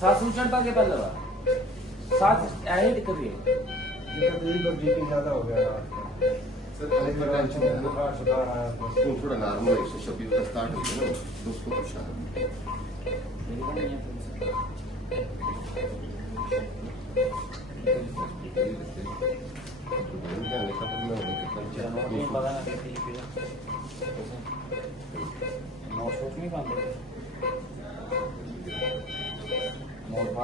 सांस में चढ़ता के पहले बार सांस ऐसी दिक्कत है बीपी ज्यादा हो गया सर थोड़ा नॉर्मल है, 126 का स्टार्ट हो गया ना, तो उसको कुछ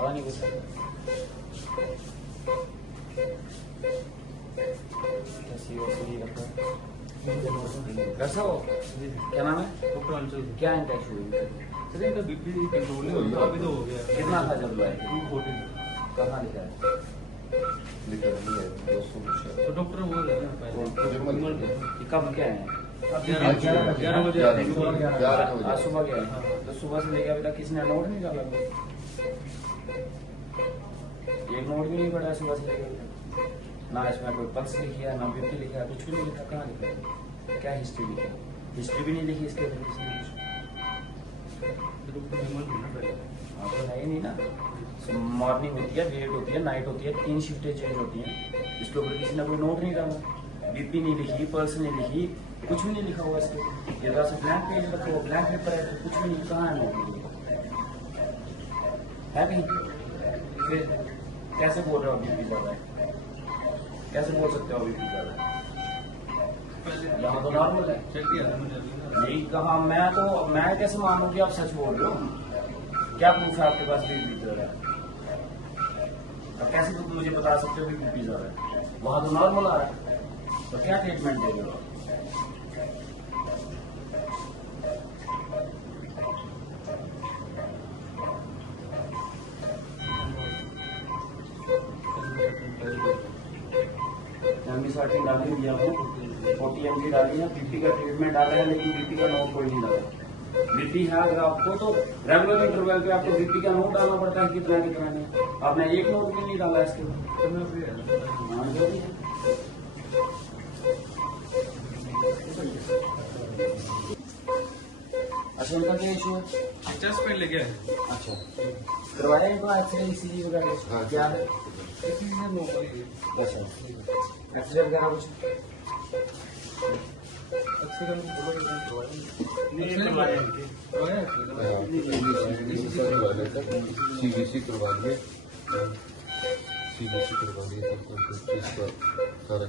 नहीं कुछ कैसा हो? क्या नाम है? डॉक्टर अंशुल। क्या इंटेक्स हुई? सर इनका बीपी कंट्रोल नहीं होता, अभी तो हो गया। कितना था जब लाए? 240। कहाँ लिखा है? लिखा नहीं है, 200 कुछ है। तो डॉक्टर बोल रहे हैं पहले कि कब क्या है? 11 बजे आज सुबह क्या है? तो सुबह से लेकर अभी तक किसी ने नोट नहीं डाला? एक नोट भी नहीं पड़ा है सुबह से लेकर अभी तक। ना इसमें कोई पल्स लिखी है, ना बीपी लिखा है, कुछ भी नहीं लिखा। कहाँ लिखा है? क्या हिस्ट्री लिखी है? हिस्ट्री भी नहीं लिखी इसके ऊपर किसी ने कुछ। हाँ तो है ही नहीं ना। मॉर्निंग होती है, लेट होती है, नाइट होती है, 3 शिफ्टें चेंज होती हैं। इसके ऊपर किसी ने कोई नोट नहीं डाला, बीपी नहीं लिखी, पल्स नहीं लिखी, कुछ भी नहीं लिखा हुआ इसके ऊपर। ये से ब्लैंक पेज रखो, ब्लैंक पेपर है तो कुछ भी नहीं। कहाँ है नोट है कहीं? फिर कैसे बोल रहे हो बीपी ज्यादा है? कैसे बोल सकते हो बीपी ज्यादा है? यहाँ तो नॉर्मल है। यही कहा मैं कैसे मानूं कि आप सच बोल रहे हो? क्या प्रूफ है आपके पास बीपी ज्यादा है? अब कैसे तुम मुझे बता सकते हो कि बीपी ज्यादा है? वहां तो नॉर्मल आ रहा है, तो क्या ट्रीटमेंट दे रहे हो? एमबी डाली हुई है, 40 mg डाली है, बीपी का ट्रीटमेंट आ रहा है, लेकिन बीपी का नोट कोई नहीं डाला। बीपी है अगर आपको तो रेगुलर इंटरवल पे आपको बीपी का नोट डालना पड़ता है, कितना कितना नहीं। आपने एक नोट भी नहीं डाला इसके ऊपर। अच्छा उनका क्या इशू है? चेस्ट पेन लेके आए। अच्छा करवाया इनको एक्सरे ईसीजी वगैरह? क्या है? अच्छा एक्सरे वगैरह कुछ? सीबीसी करवा लिए, सीबीसी करवा लिए, सब सारा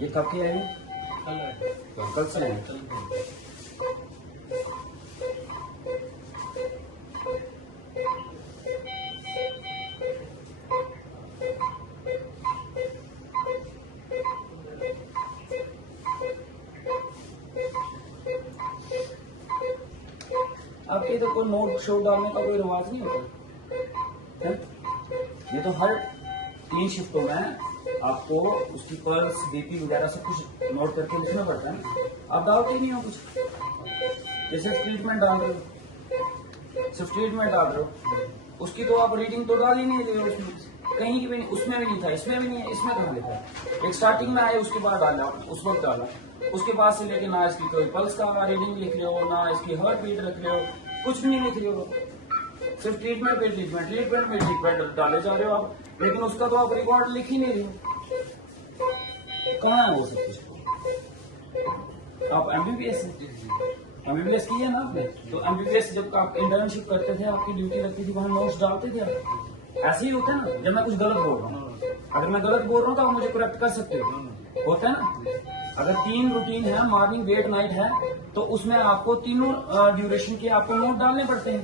ये कब के आए? कल से आए? आपके तो कोई नोट शो डालने का कोई रिवाज नहीं होता है? ये तो हर 3 शिफ्टों में आपको उसकी पल्स बीपी वगैरह सब कुछ नोट करके लिखना पड़ता है। आप डालते ही नहीं हो कुछ, जैसे ट्रीटमेंट डाल रहे हो, सिर्फ ट्रीटमेंट डाल रहे हो, उसकी तो आप रीडिंग तो डाल ही नहीं रहे हो उसमें, कहीं की भी नहीं, उसमें भी नहीं था, इसमें भी नहीं है, इसमें कहाँ लिखा है? एक स्टार्टिंग में आए उसके बाद डाला, उस वक्त डाला, उसके बाद से लेके ना इसकी कोई पल्स का रीडिंग लिख रहे हो, ना इसकी हार्ट बीट रख रहे हो, कुछ भी नहीं लिख रहे हो, सिर्फ ट्रीटमेंट पे ट्रीटमेंट, ट्रीटमेंट पे ट्रीटमेंट डाले जा रहे हो आप, लेकिन उसका तो आप रिकॉर्ड लिख ही नहीं रहे हो। कहाँ है वो सब कुछ? आप एमबीबीएस एमबीबीएस की है ना आपने? तो एमबीबीएस जब आप इंटर्नशिप करते थे, आपकी ड्यूटी लगती थी, वहाँ नोट्स डालते थे आप? ऐसे ही होता है ना, जब मैं कुछ गलत बोल रहा हूँ, अगर मैं गलत बोल रहा हूँ तो आप मुझे करेक्ट कर सकते हो, होता है ना? अगर 3 रूटीन है, मॉर्निंग वेट नाइट है, तो उसमें आपको तीनों ड्यूरेशन के आपको नोट डालने पड़ते हैं,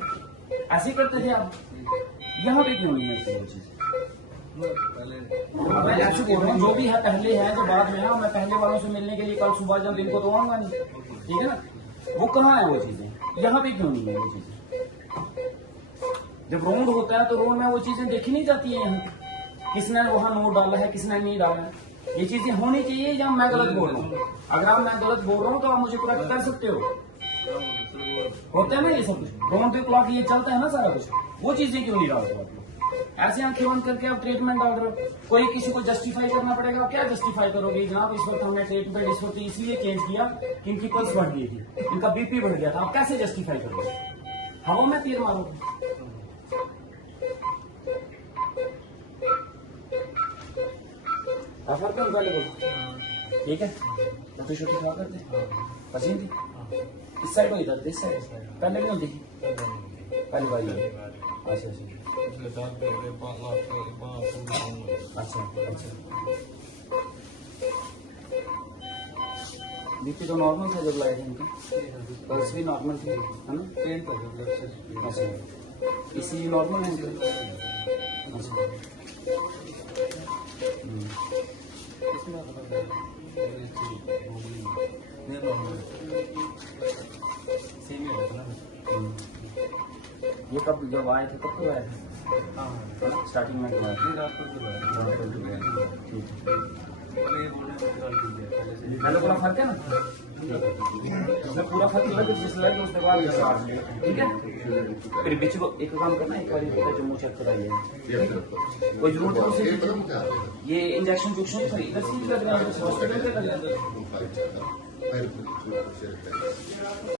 ऐसे करते थे आप। यहाँ पे क्यों नहीं है वो चीज? मैं ऐसे बोल रहा हूँ, जो भी है पहले है जो बाद में है, मैं पहले वालों से मिलने के लिए कल सुबह जब इनको तो आऊंगा नहीं, ठीक है ना? वो कहाँ है वो चीजें? यहाँ पे क्यों नहीं है वो चीजें? जब राउंड होता है तो राउंड में वो चीजें देखी नहीं जाती है। यहाँ किसने वहाँ नोट डाला है, किसने नहीं डाला है, ये चीजें होनी चाहिए। या मैं गलत बोल रहा हूँ? अगर आप मैं गलत बोल रहा हूँ तो आप मुझे करेक्ट कर सकते हो, होता है ना ये सब कुछ। राउंड पे क्लॉक ये चलता है ना सारा कुछ, वो चीजें क्यों नहीं डालते आप? ऐसे आंखें बंद करके आप ट्रीटमेंट डाल रहे हो। कोई किसी को जस्टिफाई करना पड़ेगा, क्या जस्टिफाई करोगे? जनाब इस वक्त हमने ट्रीटमेंट इस वक्त इसलिए चेंज किया कि इनकी पल्स बढ़ गई थी, इनका बीपी बढ़ गया था। आप कैसे जस्टिफाई करोगे? हवा में तीर मारोगे? आफर कौन पहले बोलो, ठीक है? रोटी शोटी खा करते पसीन थी इस साइड में, इधर इस साइड पहले भी होती थी, पहली बार ही। अच्छा अच्छा अच्छा अच्छा। बीपी तो नॉर्मल था जब लाए थे इनका, पल्स भी नॉर्मल थी, है ना? अच्छा, इसी नॉर्मल है इनका? अच्छा। ये कब जब आए थे तब तो आए थे स्टार्टिंग में? पहले पूरा फर्क है ना? इसमें पूरा फर्क लगे जिस लगे उसके बाद, ठीक है? फिर बीच को एक काम करना, एक बार जो मुँह चेक कराइए, कोई जरूरत है उसे? ये इंजेक्शन इधर से लग रहा है, हॉस्पिटल पे लग रहा है।